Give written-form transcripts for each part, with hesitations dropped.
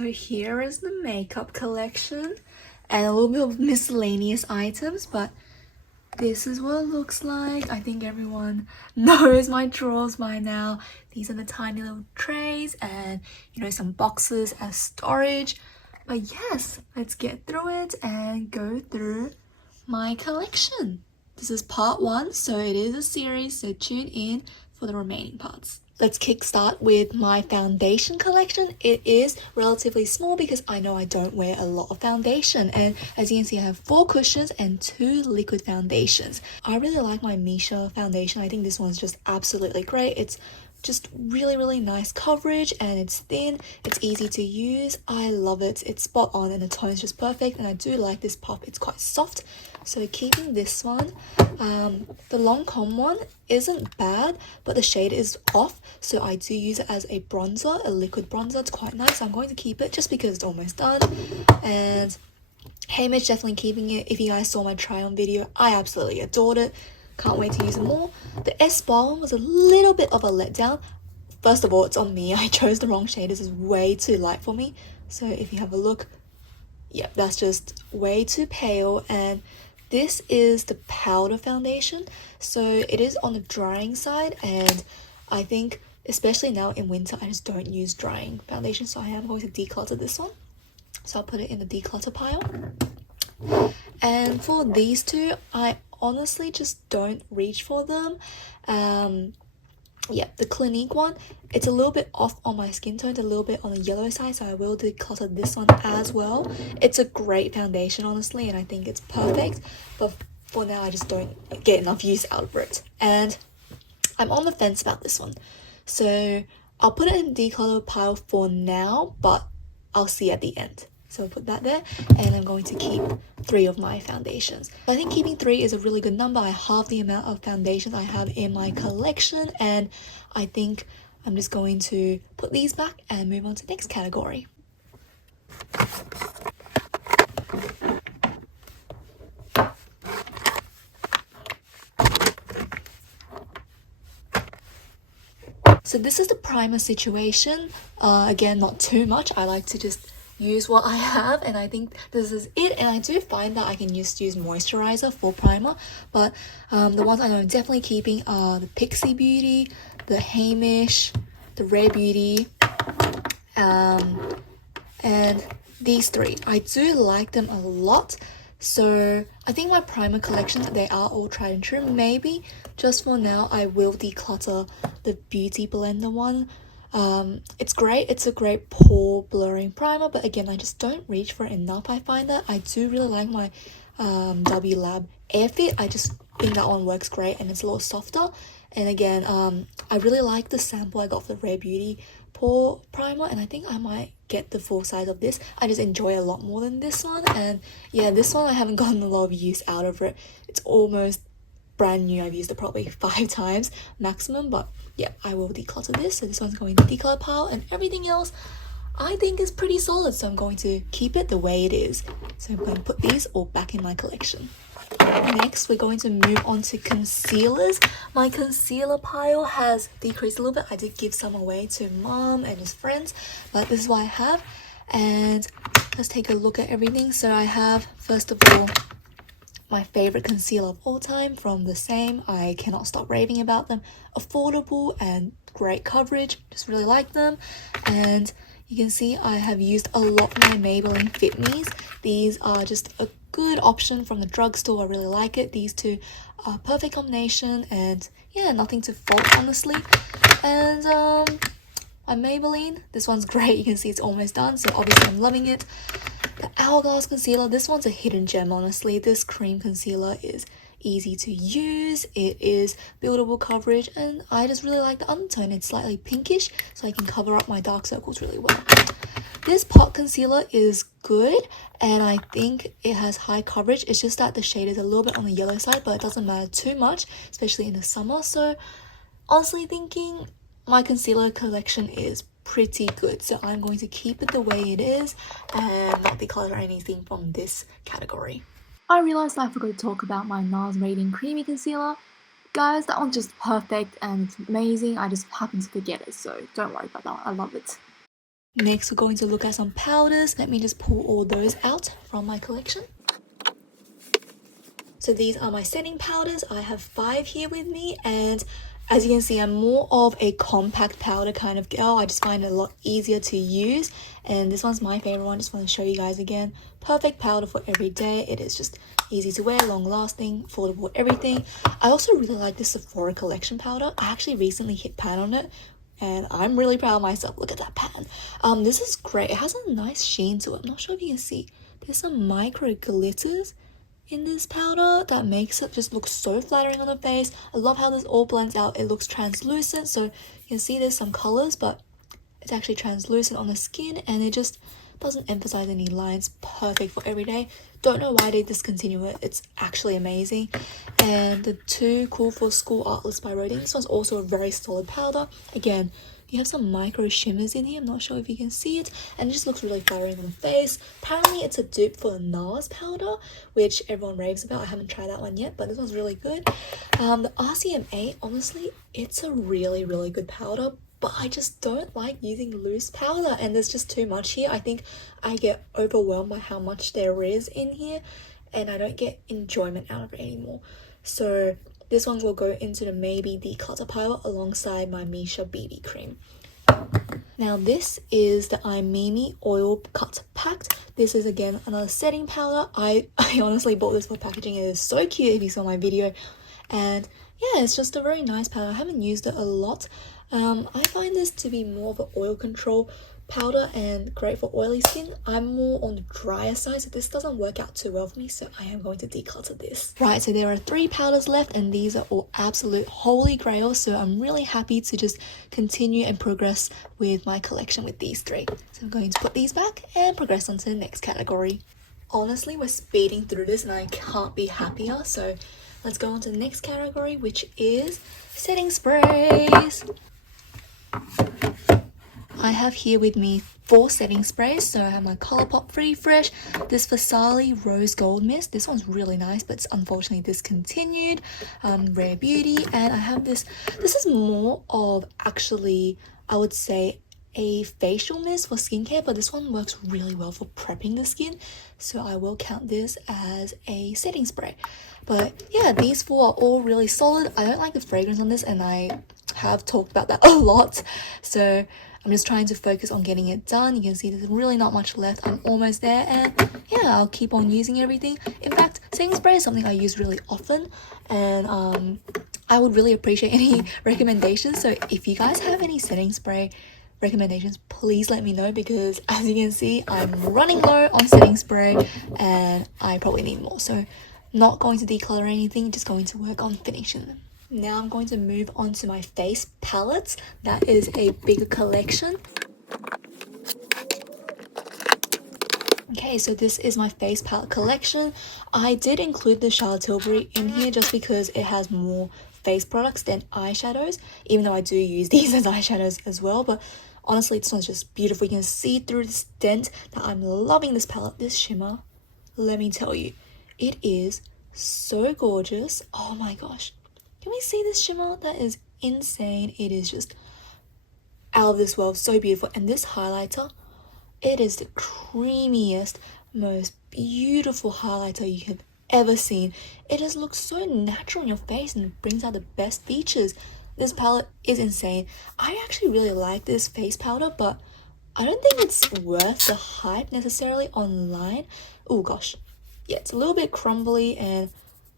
So here is the makeup collection and a little bit of miscellaneous items, but this is what it looks like. I think everyone knows my drawers by now. These are the tiny little trays and, you know, some boxes as storage. But yes, let's get through it and go through my collection. This is part 1, so it is a series, so tune in for the remaining parts. Let's kickstart with my foundation collection. It is relatively small because I know I don't wear a lot of foundation, and as you can see I have 4 cushions and 2 liquid foundations. I really like my Misha foundation. I think this one's just absolutely great. It's just really nice coverage and it's thin, it's easy to use. I love it. It's spot on and the tone is just perfect, and I do like this puff. It's quite soft, so keeping this one. The Lancome one isn't bad, but the shade is off, so I do use it as a bronzer, a liquid bronzer. It's quite nice, so I'm going to keep it just because it's almost done. And Hamish, definitely keeping it. If you guys saw my try on video, I absolutely adored it. Can't wait to use it more. The S-Bar one was a little bit of a letdown. First of all, it's on me. I chose the wrong shade. This is way too light for me. So if you have a look, yeah, that's just way too pale. And this is the powder foundation. So it is on the drying side, and I think especially now in winter, I just don't use drying foundation. So I am going to declutter this one. So I'll put it in the declutter pile. And for these two, I honestly just don't reach for them. Yeah, the Clinique one, it's a little bit off on my skin tone, a little bit on the yellow side, so I will declutter this one as well. It's a great foundation, honestly, and I think it's perfect, but for now I just don't get enough use out of it. And I'm on the fence about this one, so I'll put it in the declutter pile for now, but I'll see at the end. So I'll put that there, and I'm going to keep 3 of my foundations. I think keeping 3 is a really good number. I halve the amount of foundations I have in my collection, and I think I'm just going to put these back and move on to the next category. So this is the primer situation. Again, not too much. I like to just use what I have, and I think this is it. And I do find that I can use moisturizer for primer, but the ones I know I'm definitely keeping are the Pixie Beauty, the Hamish, the Rare Beauty, and these 3. I do like them a lot. So I think my primer collections, they are all tried and true. Maybe just for now I will declutter the Beauty Blender one. It's great. It's a great pore blurring primer, but again, I just don't reach for it enough. I find that I do really like my W Lab Airfit. I just think that one works great and it's a little softer. And again, I really like the sample I got for the Rare Beauty pore primer, and I think I might get the full size of this. I just enjoy it a lot more than this one. And yeah, this one I haven't gotten a lot of use out of it. It's almost brand new. I've used it probably 5 times maximum, but yeah, I will declutter this. So this one's going to declutter pile, and everything else I think is pretty solid, so I'm going to keep it the way it is. So I'm going to put these all back in my collection. Next, we're going to move on to concealers. My concealer pile has decreased a little bit. I did give some away to mom and his friends, but this is what I have. And let's take a look at everything. So I have, first of all, my favorite concealer of all time from the Same. I cannot stop raving about them. Affordable and great coverage. Just really like them. And you can see I have used a lot of my Maybelline Fit Me's. These are just a good option from the drugstore. I really like it. These 2 are perfect combination, and yeah, nothing to fault, honestly. And my Maybelline, this one's great. You can see it's almost done, so obviously I'm loving it. The Hourglass concealer, this one's a hidden gem, honestly. This cream concealer is easy to use, it is buildable coverage, and I just really like the undertone. It's slightly pinkish, so I can cover up my dark circles really well. This pot concealer is good, and I think it has high coverage. It's just that the shade is a little bit on the yellow side, but it doesn't matter too much, especially in the summer. So honestly thinking my concealer collection is pretty good, so I'm going to keep it the way it is and not declutter anything from this category. I realized I forgot to talk about my NARS Radiant Creamy Concealer. Guys, that one's just perfect and it's amazing. I just happened to forget it, so don't worry about that one. I love it. Next, we're going to look at some powders. Let me just pull all those out from my collection. So these are my setting powders. I have 5 here with me, and as you can see, I'm more of a compact powder kind of girl. I just find it a lot easier to use, and this one's my favorite one. Just want to show you guys again. Perfect powder for every day. It is just easy to wear, long lasting, affordable, everything. I also really like this Sephora collection powder. I actually recently hit pan on it, and I'm really proud of myself. Look at that pan. This is great. It has a nice sheen to it. I'm not sure if you can see. There's some micro glitters in this powder that makes it just look so flattering on the face. I love how this all blends out. It looks translucent, so you can see there's some colors, but it's actually translucent on the skin, and it just doesn't emphasize any lines. Perfect for every day. Don't know why they discontinue it. It's actually amazing. And the Too Cool for School Art List by Rodin. This one's also a very solid powder. Again, you have some micro shimmers in here. I'm not sure if you can see it, and it just looks really flattering on the face. Apparently it's a dupe for the NARS powder, which everyone raves about. I haven't tried that one yet, but this one's really good. The RCMA, honestly, it's a really good powder, but I just don't like using loose powder, and there's just too much here. I think I get overwhelmed by how much there is in here, and I don't get enjoyment out of it anymore. So this one will go into the maybe declutter pile alongside my Misha BB cream. Now this is the iMimi Oil Cut Packed. This is again another setting powder. I honestly bought this for packaging. It is so cute if you saw my video. And yeah, it's just a very nice powder. I haven't used it a lot. I find this to be more of an oil control powder and great for oily skin. I'm more on the drier side, so this doesn't work out too well for me, so I am going to declutter this. Right, so there are 3 powders left, and these are all absolute holy grails, so I'm really happy to just continue and progress with my collection with these 3. So I'm going to put these back and progress on to the next category. Honestly, we're speeding through this and I can't be happier, so let's go on to the next category, which is setting sprays. I have here with me 4 setting sprays. So I have my Colourpop Free Fresh, this Versailles Rose Gold Mist. This one's really nice, but it's unfortunately discontinued. Rare Beauty, and I have this. This is more of actually, I would say, a facial mist for skincare, but this one works really well for prepping the skin, so I will count this as a setting spray. But yeah, these 4 are all really solid. I don't like the fragrance on this, and I have talked about that a lot, so I'm just trying to focus on getting it done. You can see there's really not much left. I'm almost there, and yeah, I'll keep on using everything. In fact, setting spray is something I use really often, and I would really appreciate any recommendations. So if you guys have any setting spray recommendations, please let me know, because as you can see, I'm running low on setting spray and I probably need more. So not going to declutter anything, just going to work on finishing them. Now I'm going to move on to my face palettes. That is a bigger collection. Okay, so this is my face palette collection. I did include the Charlotte Tilbury in here just because it has more face products than eyeshadows, even though I do use these as eyeshadows as well. But honestly, this one's just beautiful. You can see through this dent that I'm loving this palette. This shimmer, let me tell you, it is so gorgeous. Oh my gosh. Can we see this shimmer? That is insane. It is just out of this world. So beautiful. And this highlighter, it is the creamiest, most beautiful highlighter you have ever seen. It just looks so natural on your face and brings out the best features. This palette is insane. I actually really like this face powder, but I don't think it's worth the hype necessarily online. Oh gosh. Yeah, it's a little bit crumbly, and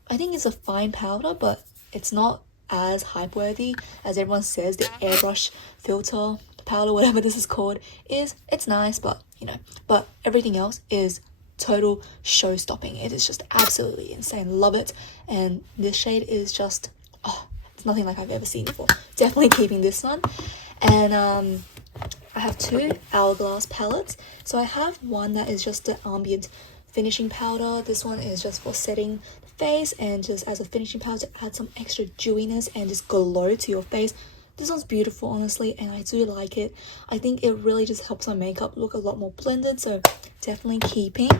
I think it's a fine powder, but it's not as hype worthy as everyone says. The airbrush filter powder, whatever this is called, it's nice, but you know, but everything else is total show stopping. It is just absolutely insane. Love it. And this shade is just, oh, it's nothing like I've ever seen before. Definitely keeping this one. And I have 2 Hourglass palettes. So I have one that is just the ambient finishing powder. This one is just for setting the face and just as a finishing powder to add some extra dewiness and just glow to your face. This one's beautiful, honestly, and I do like it. I think it really just helps my makeup look a lot more blended, so definitely keeping.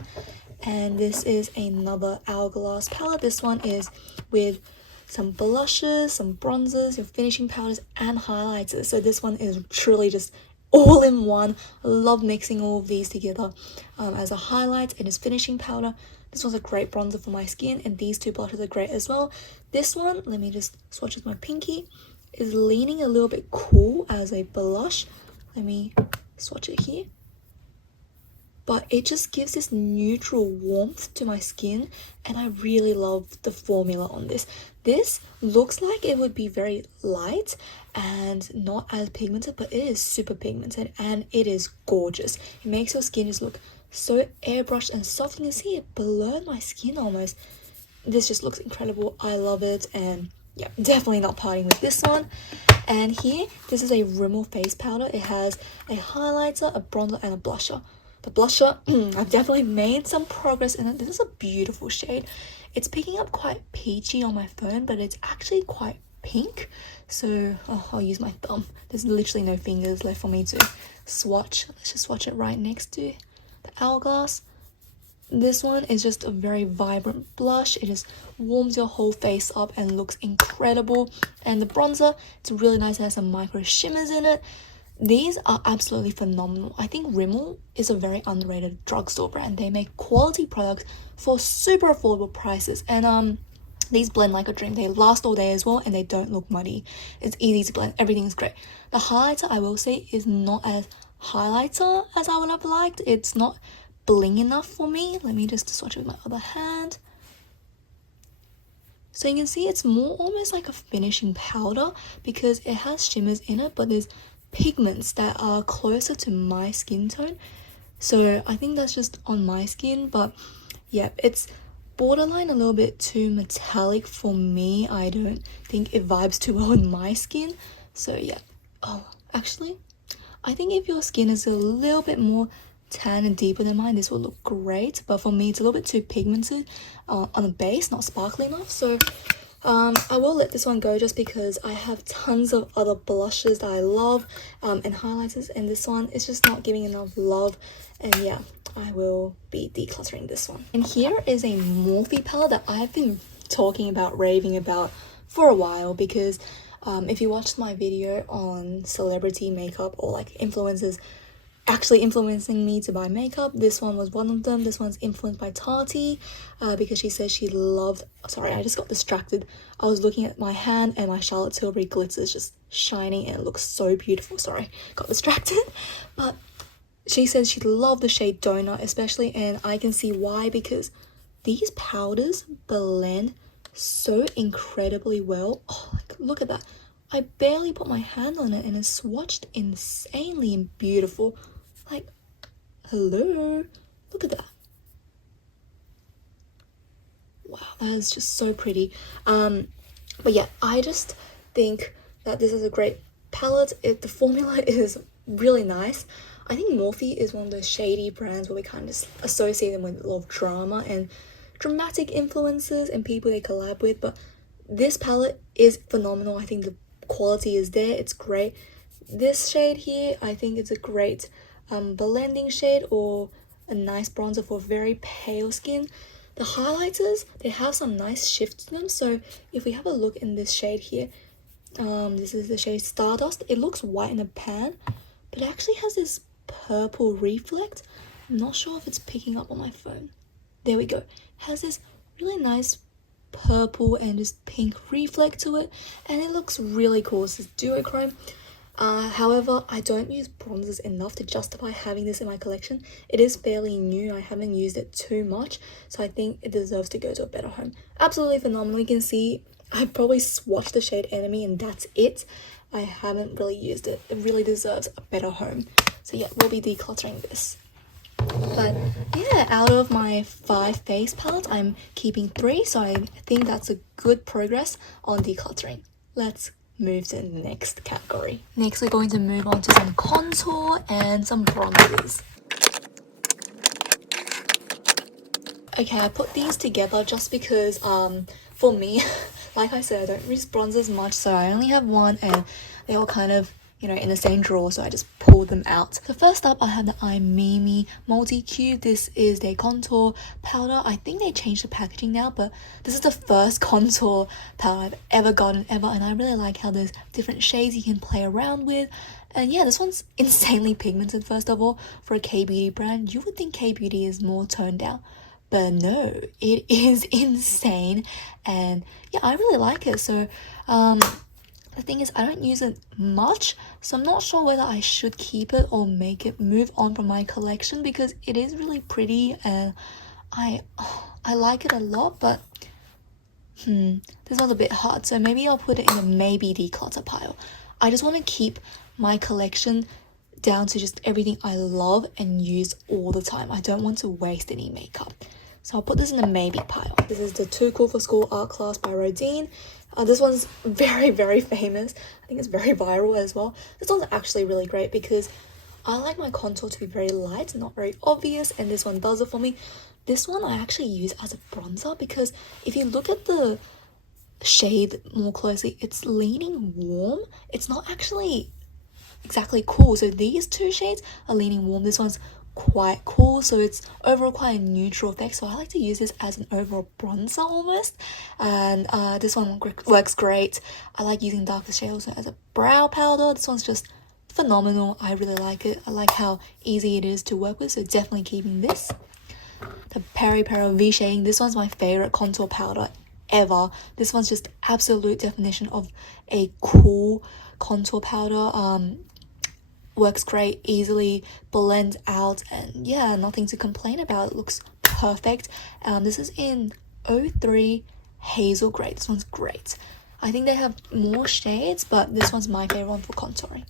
And this is another Hourglass palette. This one is with some blushes, some bronzers, your finishing powders, and highlighters. So this one is truly just all in one. I love mixing all of these together as a highlight and as finishing powder. This one's a great bronzer for my skin, and these two blushes are great as well. This one, let me just swatch with my pinky, is leaning a little bit cool as a blush. Let me swatch it here. But it just gives this neutral warmth to my skin, and I really love the formula on this. This looks like it would be very light and not as pigmented, but it is super pigmented and it is gorgeous. It makes your skin just look so airbrushed and soft. You can see it below my skin almost. This just looks incredible. I love it, and yeah, definitely not parting with this one. And here, this is a Rimmel face powder. It has a highlighter, a bronzer, and a blusher. The blusher, I've definitely made some progress in it. This is a beautiful shade. It's picking up quite peachy on my phone, but it's actually quite pink. So I'll use my thumb. There's literally no fingers left for me to swatch. Let's just swatch it right next to the hourglass. This one is just a very vibrant blush. It just warms your whole face up and looks incredible. And the bronzer, it's really nice. It has some micro shimmers in it. These are absolutely phenomenal. I think Rimmel is a very underrated drugstore brand. They make quality products for super affordable prices, and these blend like a dream. They last all day as well, and they don't look muddy. It's easy to blend. Everything's great. The highlighter, I will say, is not as highlighter as I would have liked. It's not bling enough for me. Let me just swatch it with my other hand. So you can see it's more almost like a finishing powder because it has shimmers in it, but there's pigments that are closer to my skin tone. So I think that's just on my skin, but yeah, it's borderline a little bit too metallic for me. I don't think it vibes too well in my skin. So yeah. Oh, actually, I think if your skin is a little bit more tan and deeper than mine, this will look great, but for me it's a little bit too pigmented on the base, not sparkly enough. So I will let this one go just because I have tons of other blushes that I love and highlighters, and this one is just not giving enough love. And yeah, I will be decluttering this one. And here is a Morphe palette that I've been talking about, raving about for a while, because if you watched my video on celebrity makeup or like influencers actually influencing me to buy makeup, this one was one of them. This one's influenced by Tati because she says she loved, sorry, I just got distracted. I was looking at my hand and my Charlotte Tilbury glitter is just shining and it looks so beautiful. Sorry, got distracted. But she says she loved the shade Donut especially, and I can see why, because these powders blend so incredibly well. Oh, like, look at that. I barely put my hand on it and it's swatched insanely and beautiful. Like, hello, look at that. Wow, that is just so pretty. But yeah, I just think that this is a great palette. The formula is really nice. I think Morphe is one of those shady brands where we kind of just associate them with a lot of drama and dramatic influences and people they collab with, but this palette is phenomenal. I think the quality is there, it's great. This shade here, I think it's a great blending shade or a nice bronzer for very pale skin. The highlighters, they have some nice shift to them. So if we have a look in this shade here, this is the shade Stardust. It looks white in a pan, but it actually has this purple reflect. I'm not sure if it's picking up on my phone. There we go. It has this really nice purple and just pink reflect to it, and it looks really cool. This is duochrome. However, I don't use bronzers enough to justify having this in my collection. It is fairly new. I haven't used it too much, so I think it deserves to go to a better home. Absolutely phenomenal. You can see I probably swatched the shade Enemy and that's it. I haven't really used it. It really deserves a better home. So yeah, we'll be decluttering this. But yeah, out of my 5 face palettes, I'm keeping 3, so I think that's a good progress on decluttering. Let's move to the next category. Next, we're going to move on to some contour and some bronzers. Okay, I put these together just because for me, like I said, I don't use bronzers much, so I only have one and they all kind of, you know, in the same drawer, so I just pulled pull them out. So first up, I have the iMimi Multi-Cube. This is their contour powder. I think they changed the packaging now, but this is the first contour powder I've ever gotten ever, and I really like how there's different shades you can play around with. And yeah, this one's insanely pigmented. First of all, for a K-beauty brand, you would think K-beauty is more toned down, but no, it is insane. And yeah, I really like it. So the thing is, I don't use it much, so I'm not sure whether I should keep it or make it move on from my collection, because it is really pretty and I like it a lot. But this one's a bit hard, so maybe I'll put it in a maybe declutter pile. I just want to keep my collection down to just everything I love and use all the time. I don't want to waste any makeup. So I'll put this in the maybe pile. This is the Too Cool for School art class by Rodine. This one's very, very famous. I think it's very viral as well. This one's actually really great because I like my contour to be very light, not very obvious, and this one does it for me. This one I actually use as a bronzer because if you look at the shade more closely, it's leaning warm. It's not actually exactly cool. So these two shades are leaning warm. This one's quite cool, so it's overall quite a neutral effect. So I like to use this as an overall bronzer almost, and this one works great. I like using darker shade also as a brow powder. This one's just phenomenal. I really like it. I like how easy it is to work with, so definitely keeping this. The Peri Peri V shading. This one's my favorite contour powder ever. This one's just absolute definition of a cool contour powder. Works great, easily blends out, and yeah, nothing to complain about. It looks perfect. This is in 03 Hazel Grey. This one's great. I think they have more shades, but this one's my favorite one for contouring.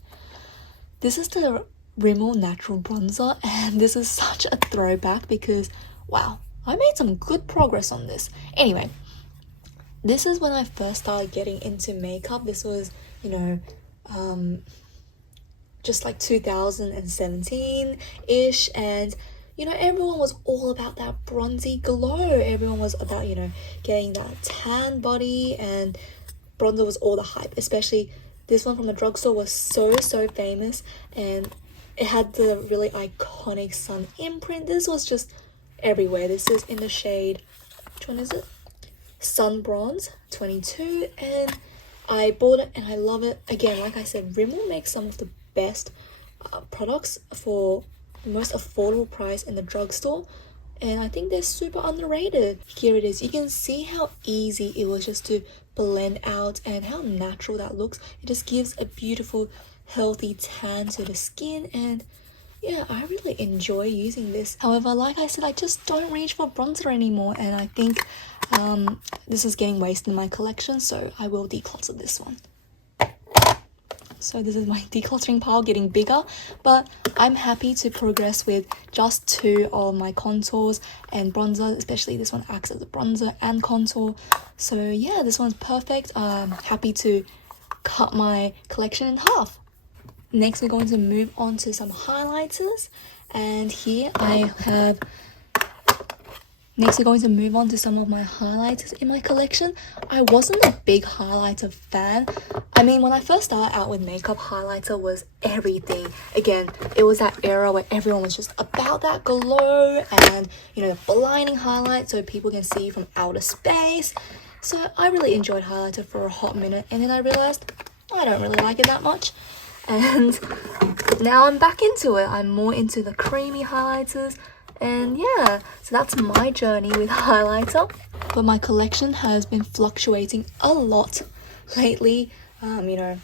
This is the Rimmel Natural Bronzer, and this is such a throwback because wow, I made some good progress on this. Anyway, this is when I first started getting into makeup. This was, you know, just like 2017-ish, and you know, everyone was all about that bronzy glow. Everyone was about, you know, getting that tan body, and bronzer was all the hype. Especially this one from the drugstore was so famous, and it had the really iconic sun imprint. This was just everywhere. This is in the shade, which one is it? Sun Bronze 22, and I bought it and I love it. Again, like I said, Rimmel makes some of the best products for the most affordable price in the drugstore, and I think they're super underrated. Here it is. You can see how easy it was just to blend out and how natural that looks. It just gives a beautiful healthy tan to the skin, and yeah, I really enjoy using this. However, like I said, I just don't reach for bronzer anymore, and I think this is getting wasted in my collection, so I will declutter this one. So this is my decluttering pile getting bigger, but I'm happy to progress with just 2 of my contours and bronzer, especially this one acts as a bronzer and contour. So yeah, this one's perfect. I'm happy to cut my collection in half. Next, we're going to move on to some highlighters, and here I have... Next, we're going to move on to some of my highlighters in my collection. I wasn't a big highlighter fan. I mean, when I first started out with makeup, highlighter was everything. Again, it was that era where everyone was just about that glow and, you know, the blinding highlight so people can see from outer space. So I really enjoyed highlighter for a hot minute, and then I realized I don't really like it that much. And now I'm back into it. I'm more into the creamy highlighters. And yeah, so that's my journey with highlighter. But my collection has been fluctuating a lot lately, you know,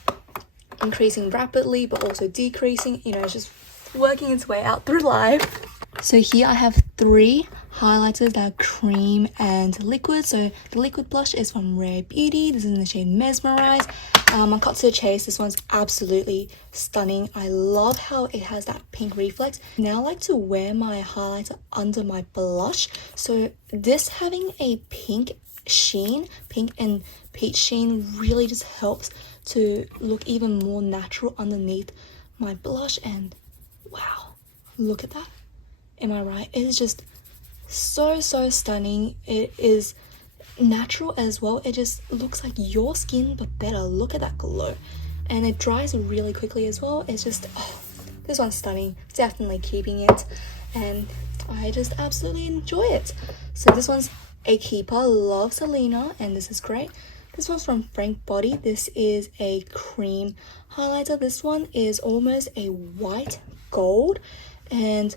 increasing rapidly but also decreasing. You know, it's just working its way out through life. So here I have 3 highlighters that are cream and liquid. So the liquid blush is from Rare Beauty. This is in the shade Mesmerize. I cut to the chase. This one's absolutely stunning. I love how it has that pink reflex. Now I like to wear my highlighter under my blush. So this having a pink sheen, pink and peach sheen, really just helps to look even more natural underneath my blush. And wow, look at that. Am I right? It is just so stunning. It is natural as well. It just looks like your skin but better. Look at that glow, and it dries really quickly as well. It's just This one's stunning, definitely keeping it, and I just absolutely enjoy it. So this one's a keeper, love Selena, and this is great. This one's from Frank Body. This is a cream highlighter. This one is almost a white gold, and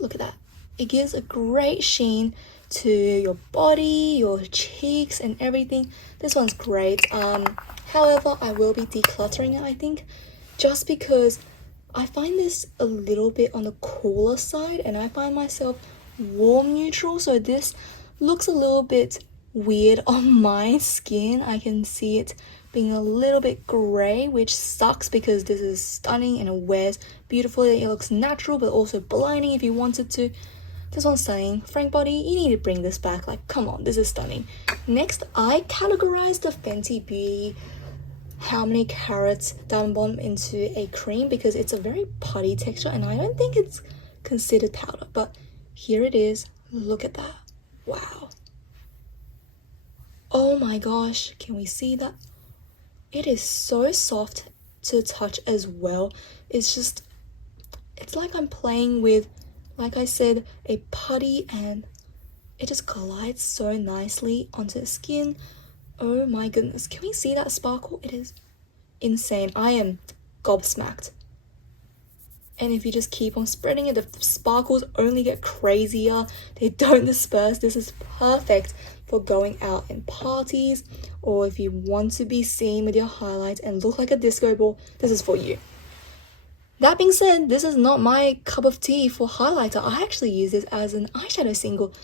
look at that. It gives a great sheen to your body, your cheeks, and everything. This one's great. However, I will be decluttering it, I think, just because I find this a little bit on the cooler side, and I find myself warm neutral, so this looks a little bit weird on my skin. I can see it being a little bit gray, which sucks because this is stunning and it wears beautifully. It looks natural but also blinding if you wanted to. This one's stunning. Frank Body, you need to bring this back. Like, come on, this is stunning. Next, I categorized the Fenty Beauty How Many Carats Diamond Bomb into a cream because it's a very putty texture and I don't think it's considered powder, but here it is. Look at that. Wow. Oh my gosh, can we see that? It is so soft to touch as well. It's like I'm playing with, like I said, a putty, and it just glides so nicely onto the skin. Oh my goodness, can we see that sparkle? It is insane. I am gobsmacked. And if you just keep on spreading it, the sparkles only get crazier. They don't disperse. This is perfect for going out in parties, or if you want to be seen with your highlights and look like a disco ball, this is for you. That being said, this is not my cup of tea for highlighter. I actually use this as an eyeshadow single.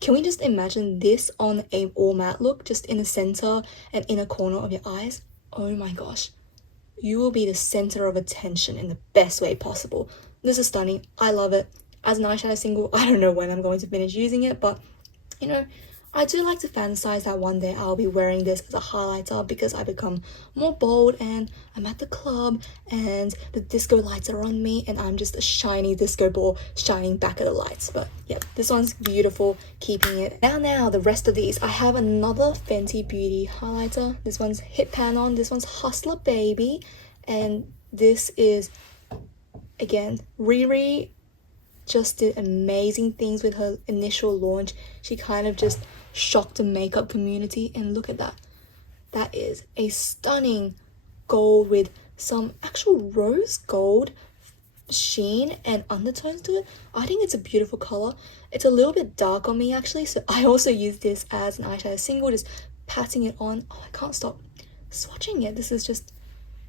Can we just imagine this on a all matte look, just in the center and inner corner of your eyes? Oh my gosh. You will be the center of attention in the best way possible. This is stunning. I love it. As an eyeshadow single, I don't know when I'm going to finish using it, but you know, I do like to fantasize that one day I'll be wearing this as a highlighter because I become more bold and I'm at the club and the disco lights are on me and I'm just a shiny disco ball shining back at the lights. But yeah, this one's beautiful, keeping it. Now, the rest of these. I have another Fenty Beauty highlighter. This one's Hit Pan On. This one's Hustler Baby. And this is, again, Riri just did amazing things with her initial launch. She kind of just shocked the makeup community, and look at that. That is a stunning gold with some actual rose gold sheen and undertones to it. I think it's a beautiful color. It's a little bit dark on me actually, so I also use this as an eyeshadow single, just patting it on. Oh, I can't stop swatching it. This is just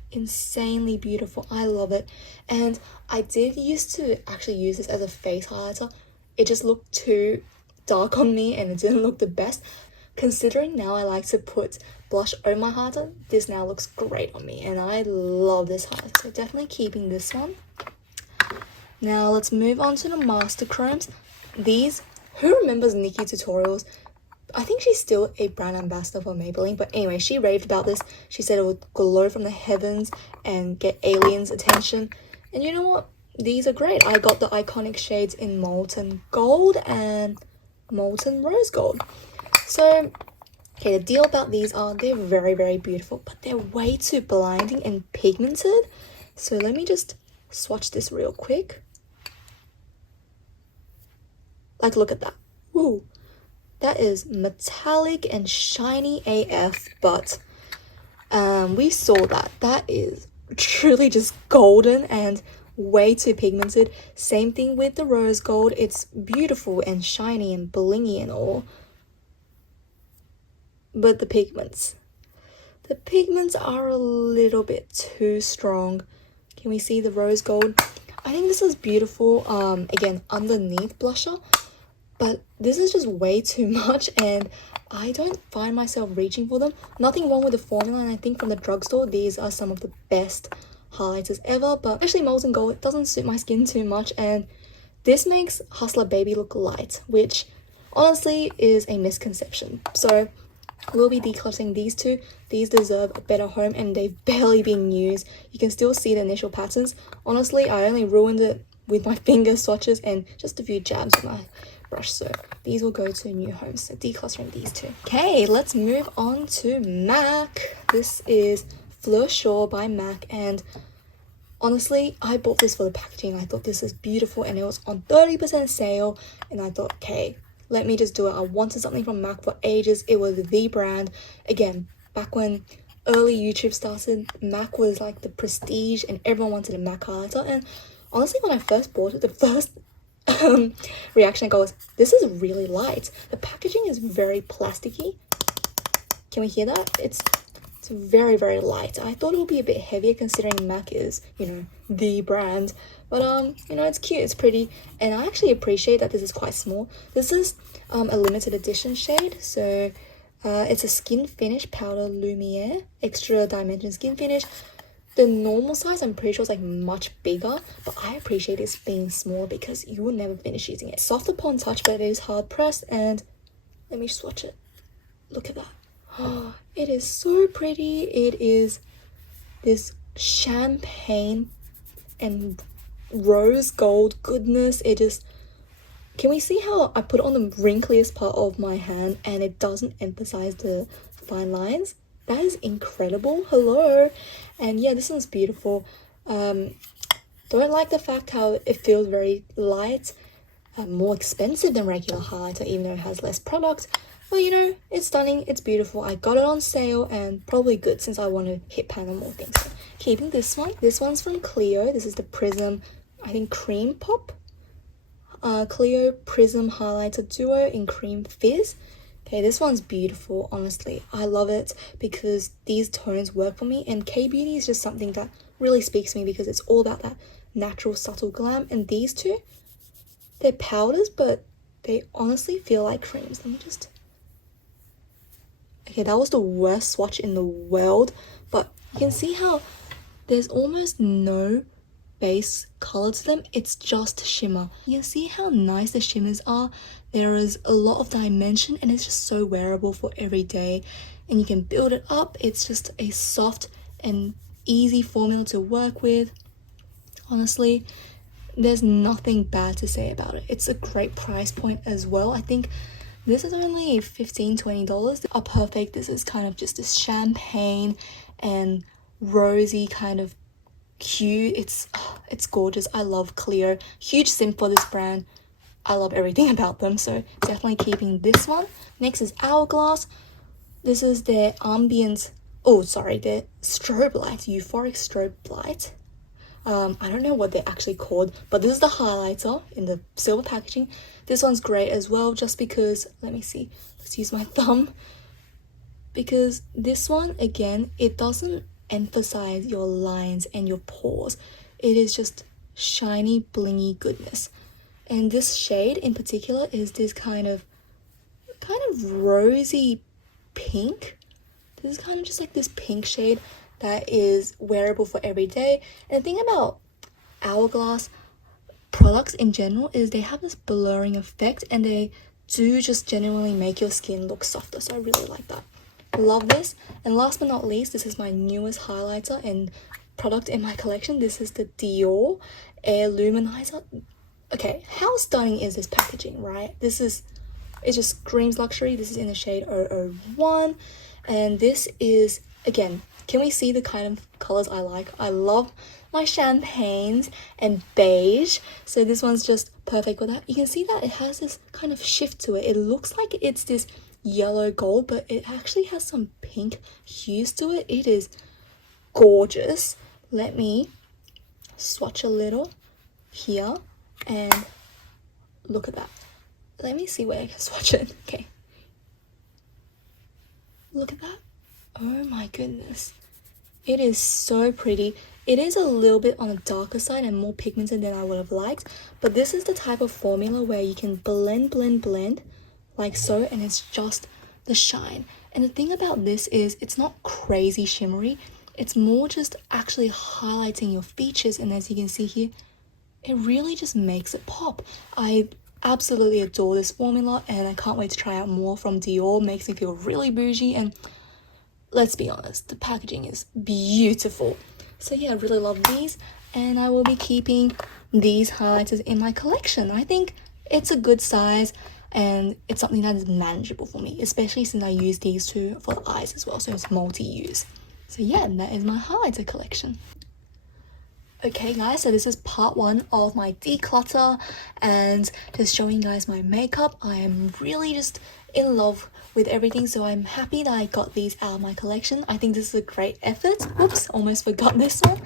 insanely beautiful. I love it. And I did used to actually use this as a face highlighter. It just looked too dark on me and it didn't look the best. Considering now I like to put blush over my highlighter, this now looks great on me and I love this highlighter, so definitely keeping this one. Now let's move on to the Master Chromes. These, who remembers Nikki Tutorials? I think she's still a brand ambassador for Maybelline, but anyway, she raved about this. She said it would glow from the heavens and get aliens' attention. And you know what? These are great. I got the iconic shades in Molten Gold and Molten Rose Gold. So, okay, the deal about these are they're very, very beautiful, but they're way too blinding and pigmented. So let me just swatch this real quick. Like, look at that. Woo. That is metallic and shiny AF, but we saw that. That is truly just golden and way too pigmented. Same thing with the rose gold. It's beautiful and shiny and blingy and all. But the pigments are a little bit too strong. Can we see the rose gold? I think this is beautiful, again, underneath blusher. But this is just way too much and I don't find myself reaching for them. Nothing wrong with the formula, and I think from the drugstore, these are some of the best highlighters ever. But especially Molten Gold, it doesn't suit my skin too much. And this makes Hustler Baby look light, which honestly is a misconception. So we'll be decluttering these two. These deserve a better home and they've barely been used. You can still see the initial patterns. Honestly, I only ruined it with my finger swatches and just a few jabs with my brush, so these will go to new homes. So decluttering these two. Okay, let's move on to MAC. This is Fleur Shaw by MAC, and honestly, I bought this for the packaging. I thought this is beautiful and it was on 30% sale, and I thought, okay, let me just do it. I wanted something from MAC for ages. It was the brand. Again, back when early YouTube started, MAC was like the prestige and everyone wanted a MAC highlighter. And honestly, when I first bought it, the first reaction I got was, this is really light. The packaging is very plasticky. Can we hear that? It's very, very light. I thought it would be a bit heavier considering MAC is, you know, the brand. But you know, it's cute, it's pretty, and I actually appreciate that this is quite small. This is a limited edition shade, so it's a skin finish powder Lumiere extra dimension skin finish. The normal size, I'm pretty sure, is like much bigger, but I appreciate this being small because you will never finish using it. Soft upon touch, but it is hard pressed. And let me swatch it. Look at that. Oh, it is so pretty. It is this champagne and rose gold goodness. It just, can we see how I put it on the wrinkliest part of my hand and it doesn't emphasize the fine lines? That is incredible. Hello. And yeah, this one's beautiful. Don't like the fact how it feels very light, more expensive than regular highlighter, even though it has less product. But you know, it's stunning, it's beautiful. I got it on sale and probably good since I want to hit pan on more things. So, keeping this one. This one's from Clio. This is the Prism, I think, Cream Pop. Clio Prism Highlighter Duo in Cream Fizz. Okay, this one's beautiful, honestly. I love it because these tones work for me, and K-Beauty is just something that really speaks to me because it's all about that natural, subtle glam. And these two, they're powders, but they honestly feel like creams. Let me just... Okay, that was the worst swatch in the world, but you can see how there's almost no base color to them. It's just shimmer. You can see how nice the shimmers are. There is a lot of dimension and it's just so wearable for every day, and you can build it up. It's just a soft and easy formula to work with. Honestly, there's nothing bad to say about it. It's a great price point as well. I think this is only $15-20. Are perfect. This is kind of just this champagne and rosy kind of cute. It's gorgeous. I love Clio. Huge simp for this brand. I love everything about them, so definitely keeping this one. Next is Hourglass. This is their ambient, their strobe light, euphoric strobe light. I don't know what they're actually called, but this is the highlighter in the silver packaging. This one's great as well, just because, let me see, let's use my thumb, because this one, again, it doesn't emphasize your lines and your pores. It is just shiny, blingy goodness. And this shade in particular is this kind of rosy pink. This is kind of just like this pink shade that is wearable for every day. And the thing about Hourglass products in general is they have this blurring effect, and they do just genuinely make your skin look softer. So I really like that. Love this. And last but not least, this is my newest highlighter and product in my collection. This is the Dior Air Luminizer. Okay, how stunning is this packaging, right? It just screams luxury. This is in the shade 001, and this is, again, can we see the kind of colors I like? I love my champagnes and beige, so this one's just perfect with that. You can see that it has this kind of shift to it. It looks like it's this yellow gold, but it actually has some pink hues to it. It is gorgeous. Let me swatch a little here and look at that. Let me see where I can swatch it. Okay, look at that. Oh my goodness, it is so pretty. It is a little bit on the darker side and more pigmented than I would have liked, but this is the type of formula where you can blend like so, and it's just the shine. And the thing about this is it's not crazy shimmery. It's more just actually highlighting your features, and as you can see here, it really just makes it pop. I absolutely adore this formula, and I can't wait to try out more from Dior. Makes me feel really bougie, and let's be honest, the packaging is beautiful. So yeah, I really love these, and I will be keeping these highlighters in my collection. I think it's a good size, and it's something that is manageable for me, especially since I use these two for the eyes as well, so it's multi-use. So yeah, that is my highlighter collection. Okay guys, so this is part 1 of my declutter and just showing you guys my makeup. I am really just in love with everything, so I'm happy that I got these out of my collection. I think this is a great effort. Oops, almost forgot this one.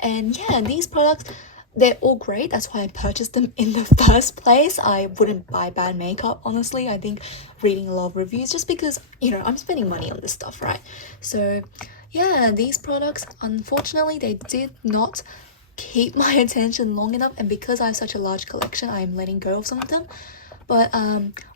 And yeah, these products, they're all great. That's why I purchased them in the first place. I wouldn't buy bad makeup, honestly. I think reading a lot of reviews just because, you know, I'm spending money on this stuff, right? So yeah, these products, unfortunately, they did not keep my attention long enough, and because I have such a large collection, I am letting go of some of them. But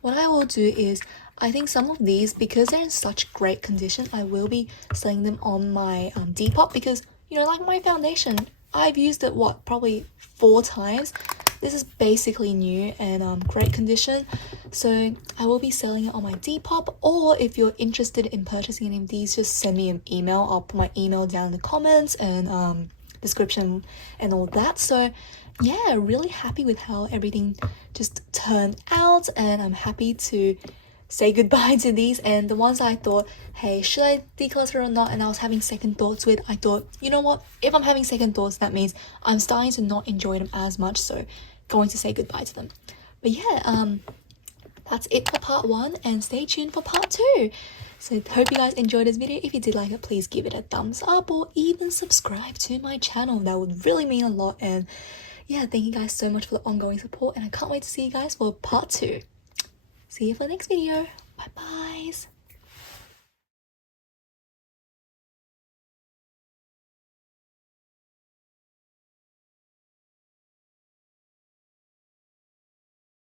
what I will do is, I think some of these, because they're in such great condition, I will be selling them on my Depop, because, you know, like my foundation, I've used it probably 4 times. This is basically new and great condition, so I will be selling it on my Depop. Or if you're interested in purchasing any of these, just send me an email. I'll put my email down in the comments and description and all that. So yeah, really happy with how everything just turned out, and I'm happy to say goodbye to these. And the ones I thought, hey, should I declutter or not, and I was having second thoughts with, I thought, you know what, if I'm having second thoughts, that means I'm starting to not enjoy them as much, so going to say goodbye to them. But yeah, that's it for part 1, and stay tuned for part 2. So hope you guys enjoyed this video. If you did like it, please give it a thumbs up or even subscribe to my channel. That would really mean a lot. And yeah, thank you guys so much for the ongoing support, and I can't wait to see you guys for part 2. See you for the next video. Bye bye.